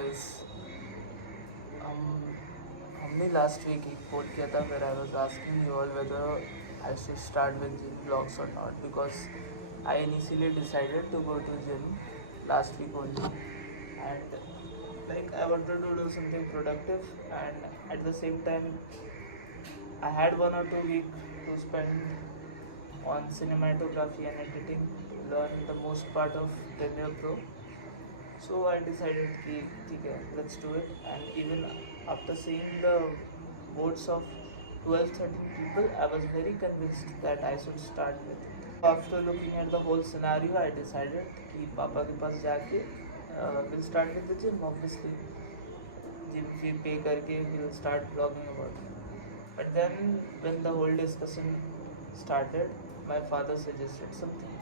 guys. Um, हमने last week एक पोल किया था where I was asking you all whether I should start with gym vlogs or not because I initially decided to go to gym last week only, and like I wanted to do something productive, and at the same time I had 1 or 2 weeks to spend on cinematography and editing to learn the most part of Premiere Pro. So I decided कि ठीक है, let's do it. And even after seeing the votes of 12 13 people, I was very convinced that I should start with it. After looking at the whole scenario, I decided कि पापा के पास जाके we'll start with the gym obviously. Gym fee pay करके we'll start vlogging about it. But then when the whole discussion started, my father suggested something.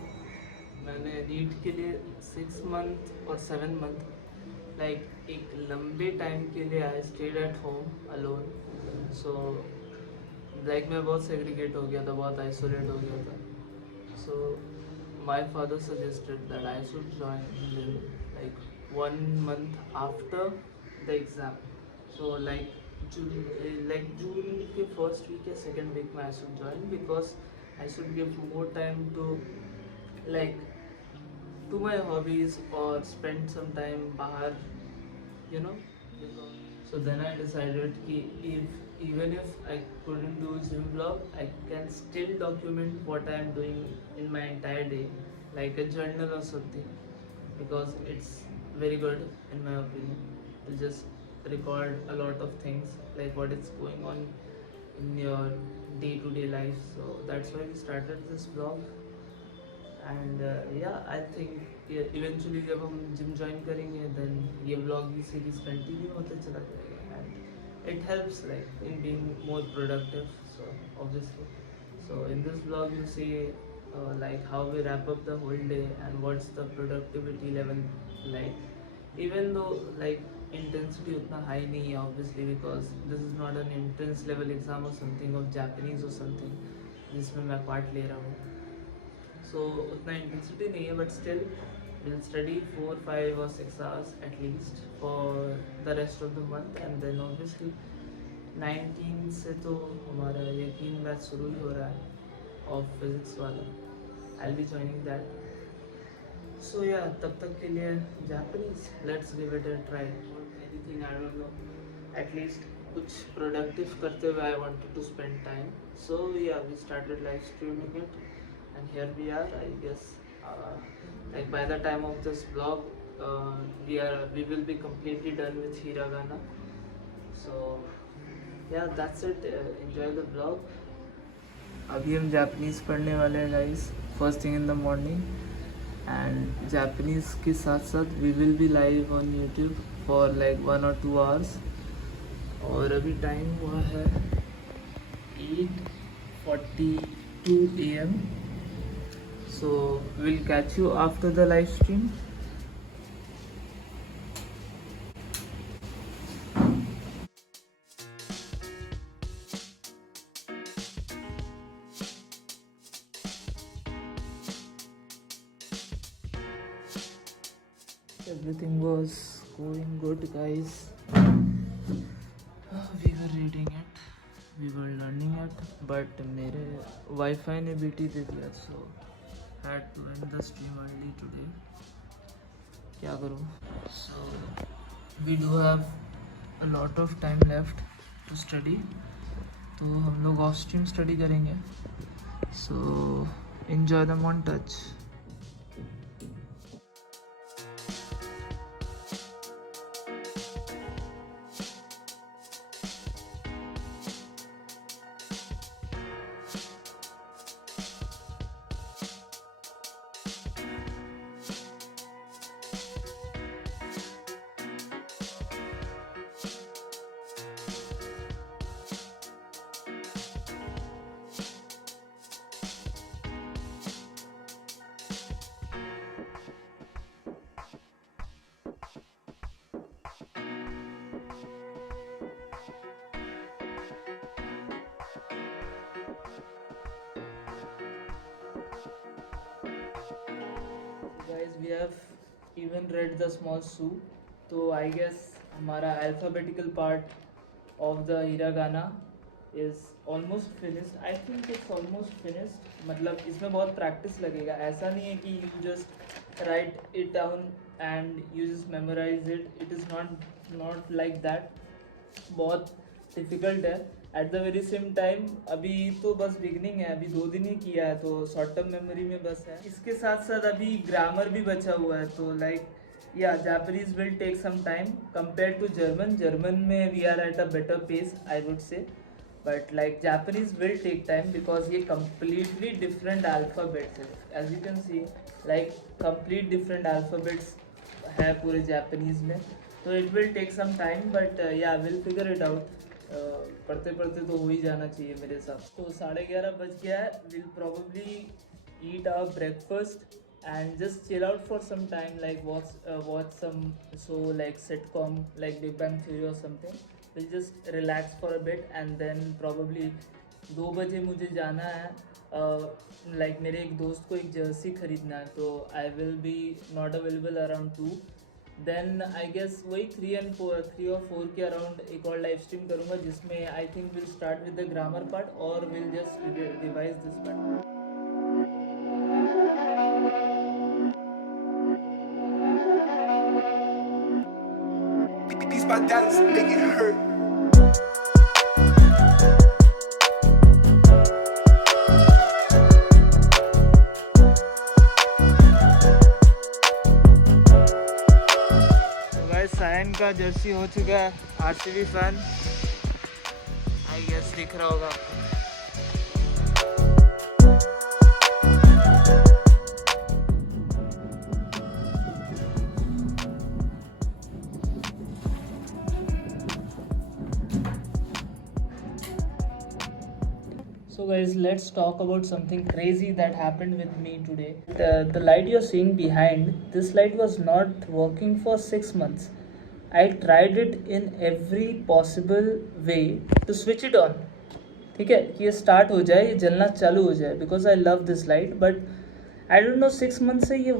मैंने NEET के लिए 6 month और 7 month like एक लंबे टाइम के लिए I stayed at home alone. So like मैं बहुत सेग्रीगेट हो गया था, बहुत आइसोलेट हो गया था. So my father suggested that I should join gym like 1 month after the exam. So June के फर्स्ट वीक या सेकेंड वीक में I should join because I should give more time to like to my hobbies or spend some time bahar, you know. So then I decided ki if even if I couldn't do gym vlog, I can still document what I am doing in my entire day, like a journal or something, because it's very good in my opinion. It'll just record a lot of things like what is going on in your day-to-day life. So that's why we started this vlog. And yeah I think eventually जब हम gym join करेंगे then ये vlogging series continue होते चला जाएगा and it helps like in being more productive. So obviously so in this vlog you see like how we wrap up the whole day and what's the productivity level like, even though like intensity उतना high नहीं है obviously because this is not an intense level exam or something of Japanese or something जिसमें मैं part ले रहा हूँ. So उतना intensity नहीं है but still will study 4 5 or 6 hours at least for the rest of the month. And then obviously 19 से तो हमारा यकीन बैच शुरू ही हो रहा है ऑफ फिजिक्स वाला. I be joining that. So yeah तब तक के लिए Japanese let's give it a try. Anything I don't know, at least कुछ प्रोडक्टिव करते हुए I wanted to spend time. So yeah we started live streaming it and here we are. I guess like by the time of this vlog we will be completely done with hiragana. So yeah, that's it. Enjoy the vlog. अभी हम Japanese पढ़ने वाले हैं guys first thing in the morning. And Japanese के साथ साथ we will be live on YouTube for like 1 or 2 hours. और अभी टाइम हुआ है 8:42 AM. So we'll catch you after the live stream. Everything was going good guys. We were reading it, we were learning it, but मेरे wifi ने BT दे दिया. So had to end the stream early today. क्या करूँ? So we do have a lot of time left to study. तो हम लोग of stream study करेंगे. So enjoy the montage. Guys, we have even read The Small Soup. तो I guess हमारा alphabetical part of the hiragana is almost finished. I think it's almost finished. मतलब इसमें बहुत practice लगेगा. ऐसा नहीं है कि you just write it down and you just memorize it. It is not like that. बहुत डिफ़िकल्ट है. At the very same time अभी तो बस बिगनिंग है. अभी 2 दिन ही किया है तो शॉर्ट टर्म मेमोरी में बस है. इसके साथ साथ अभी ग्रामर भी बचा हुआ है. तो like yeah Japanese will take some time compare to German. German में we are at a better pace I would say. But like Japanese will take time because ये कम्प्लीटली डिफरेंट अल्फ़ाबेट्स है. As you can see like complete different alphabets है पूरे Japanese में. तो it will take some time but yeah will figure it out. पढ़ते पढ़ते तो हो ही जाना चाहिए मेरे हिसाब से. तो 11:30 बज गया है. Will probably eat our breakfast and just chill out for some time, like watch some show like sitcom like Big Bang Theory or something. We'll just relax for a bit and then probably 2 बजे मुझे जाना है. Like मेरे एक दोस्त को एक Jersey खरीदना है तो I will be not available around 2. Then I guess वही 3 और 4 के अराउंड एक और लाइव स्ट्रीम करूँगा जिसमें I think will start with the grammar part और will just revise this part. Beats by Dallas, make it hurt. सायन का जर्सी हो चुका है. आरसीबी फैन आई गेस दिख रहा होगा. So guys, let's talk about something crazy that happened with me today. The light you're seeing behind, this light was not working for 6 months. I tried it in every possible way to switch it on. ठीक है कि ये start हो जाए, ये जलना चालू हो जाए because I love this light. But I don't no 6 month से ये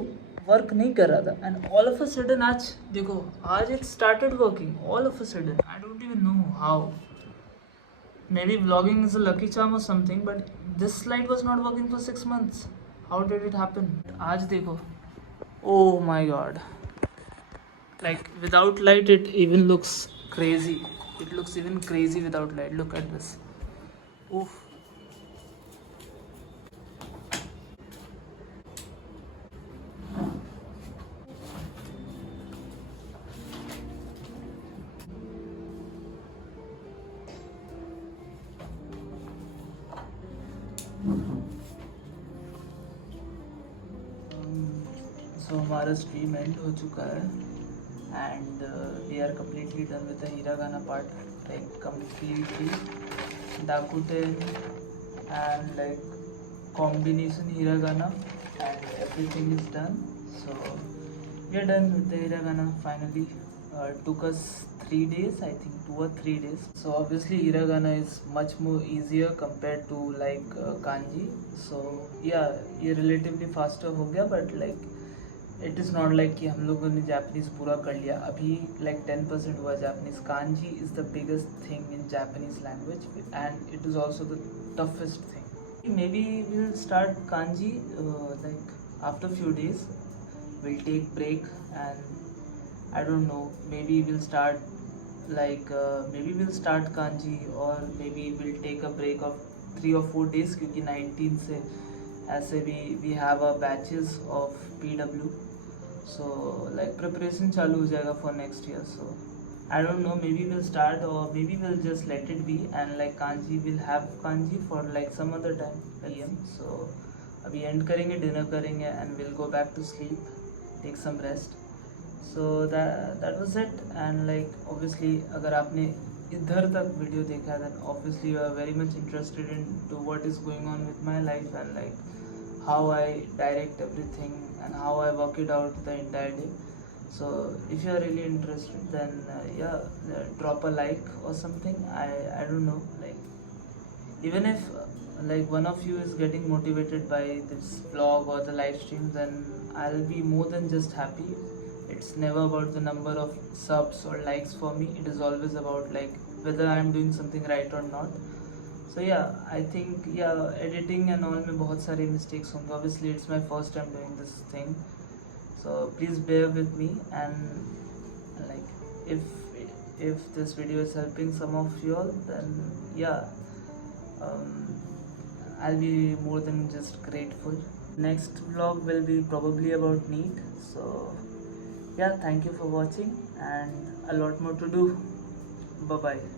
वर्क नहीं कर रहा था. And all of a sudden आज देखो, आज it started working all of a sudden. I don't even know how. Maybe vlogging is a lucky charm or something, but this light was not working for 6 months. How did it happen? आज देखो, oh my god. Like without light it even looks crazy. It looks even crazy without light. Look at this. Oof. सो हमारा stream and हो चुका है and we are completely done with the hiragana part. Like completely Dakuten and like combination hiragana and everything is done. So we are done with the hiragana finally. Took us 3 days, I think 2 or 3 days. So obviously hiragana is much more easier compared to like kanji. So yeah, ये relatively faster हो गया, but like it is not like कि हम लोगों ने Japanese पूरा कर लिया. अभी लाइक 10% हुआ Japanese. Kanji is the biggest thing in Japanese language and it is also the toughest thing. Maybe will start kanji like after few days. Will take break and I don't know, maybe will start like maybe we'll start kanji or maybe we'll take a break of 3 or 4 days क्योंकि 19 से ऐसे भी we have our batches of PW. So like preparation चालू हो जाएगा for next year. So I don't know, maybe we'll start or maybe we'll just let it be and like kanji we'll have kanji for like some other time PM. So अभी end करेंगे, dinner करेंगे and we'll go back to sleep, take some rest. So that was it. And like obviously अगर आपने इधर तक video देखा है then obviously you are very much interested in to what is going on with my life and like how I direct everything and how I work it out the entire day. So if you are really interested then drop a like or something. I don't know, like even if like one of you is getting motivated by this vlog or the live stream then I'll be more than just happy. it's never about the number of subs or likes for me. It is always about like whether I'm doing something right or not. So yeah, I think yeah, editing and all में बहुत सारे mistakes होंगे. Obviously it's my first time doing this thing, so please bear with me. And like if this video is helping some of you all, then yeah, I'll be more than just grateful. Next vlog will be probably about NEET. So yeah, thank you for watching and a lot more to do. Bye bye.